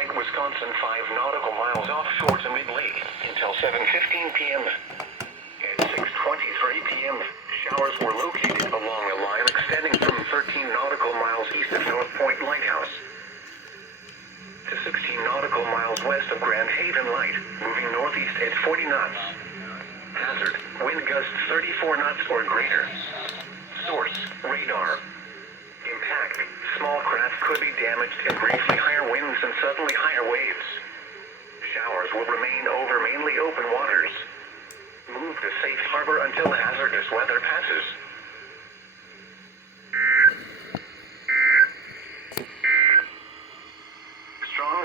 Light, Wisconsin, 5 nautical miles offshore to mid-lake until 7:15 p.m. At 6:23 p.m., showers were located along a line extending from 13 nautical miles east of North Point Lighthouse to 16 nautical miles west of Grand Haven Light, moving northeast at 40 knots. Hazard, wind gusts 34 knots or greater. Source, radar. Impact, small craft could be damaged and briefly higher winds and suddenly higher waves. Showers will remain over mainly open waters. Move to safe harbor until hazardous weather passes.